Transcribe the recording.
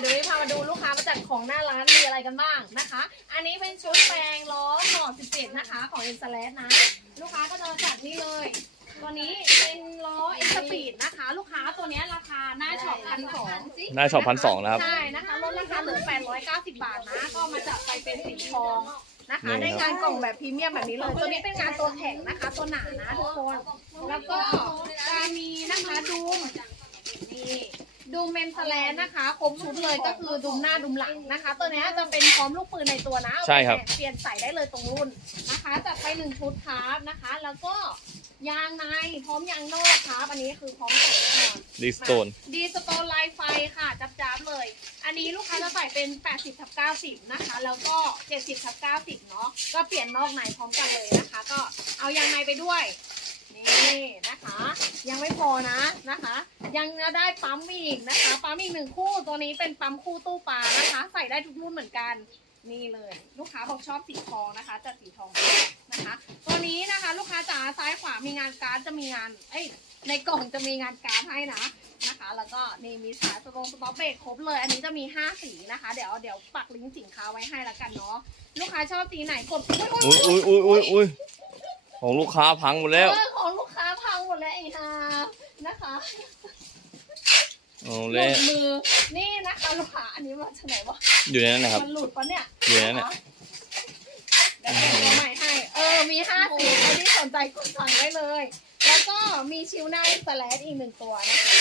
เดี๋ยววิพามาดูลูกค้ามาจัดของหน้าร้านมีอะไรกันบ้างนะคะ อันนี้เป็นชุดแปรงล้อหลอด17 นะคะ ของเอ็นสแลนะ ลูกค้าก็จะมาจัดนี่เลย ตัวนี้เป็นล้อเอ็นสปีดนะคะ ลูกค้าตัวเนี้ยราคาหน้าช็อปพันสองหน้าช็อปพันสองนะครับ ใช่นะคะลดราคาเหลือ 890 บาทนะ ก็มาจัดไปเป็นสีทองนะคะนี่ได้ครับงานกล่องแบบพรีเมียมแบบนี้เลย ตัวนี้เป็นงานตัวแข็งนะคะ ตัวหนานะทุกคน แล้วก็จะมีนะคะดูมนี่ ดูมเมนสแลนนะคะครบชุดเลยก็คือดุมหน้าดุมหลังนะคะ ตัวเนี้ยจะเป็นพร้อมลูกปืนในตัวนะเอาไปใช่ครับ เปลี่ยนใส่ได้เลยตรงรุ่นนะคะจัดไปหนึ่งชุดครับนะคะ แล้วก็ยางในพร้อมยางนอกครับอันนี้คือพร้อมใส่แน่นอน ดีสโตน ดีสโตนลายไฟค่ะ จับจ้าบเลย อันนี้ลูกค้าจะใส่เป็น 80ทับ90 นะคะ แล้วก็ 70ทับ90 เนาะก็เปลี่ยนนอกในพร้อมกันเลยนะคะ ก็เอายางในไปด้วย นี่นะคะ ยังไม่พอนะนะคะ ยังจะได้ปั๊มอีกนะคะ ปั๊มอีกหนึ่งคู่ตัวนี้เป็นปั๊มคู่ตู้ปลานะคะ ใส่ได้ทุกรุ่นเหมือนกันนี่เลย ลูกค้าบอกชอบสีทองนะคะจัดสีทองนะคะตัวนี้นะคะ ลูกค้าจ๋าซ้ายขวามีงานการ์ดจะมีงาน เอ้ยในกล่องจะมีงานการ์ดให้นะนะคะ แล้วก็นี่มีสายสตรงสต็อปเบรกครบเลย อันนี้จะมี 5 สีนะคะ เดี๋ยวเดี๋ยวปักลิงก์สินค้าไว้ให้ละกันเนาะลูกค้าชอบสีไหนกดอุ๊ยอุ้ยอุ้ยอุ้ยอุ้ยอุ้ยของลูกค้าพังหมดแล้วเออข นะคะเอาหแล้ลุวดมือ นี่นะคะลูกค้าอันนี้มาจากไหนวะอยู่ในนั้นนะครับ มันหลุดปะเนี่ยอยู่ในนั้นน่ะเดี๋ยวแปะตัวใหม่ให้ เออ มีห้าสีใครที่สนใจกดสั่งได้เลย แล้วก็มีชิวหน้าสแลดอีกหนึ่งตัวนะคะ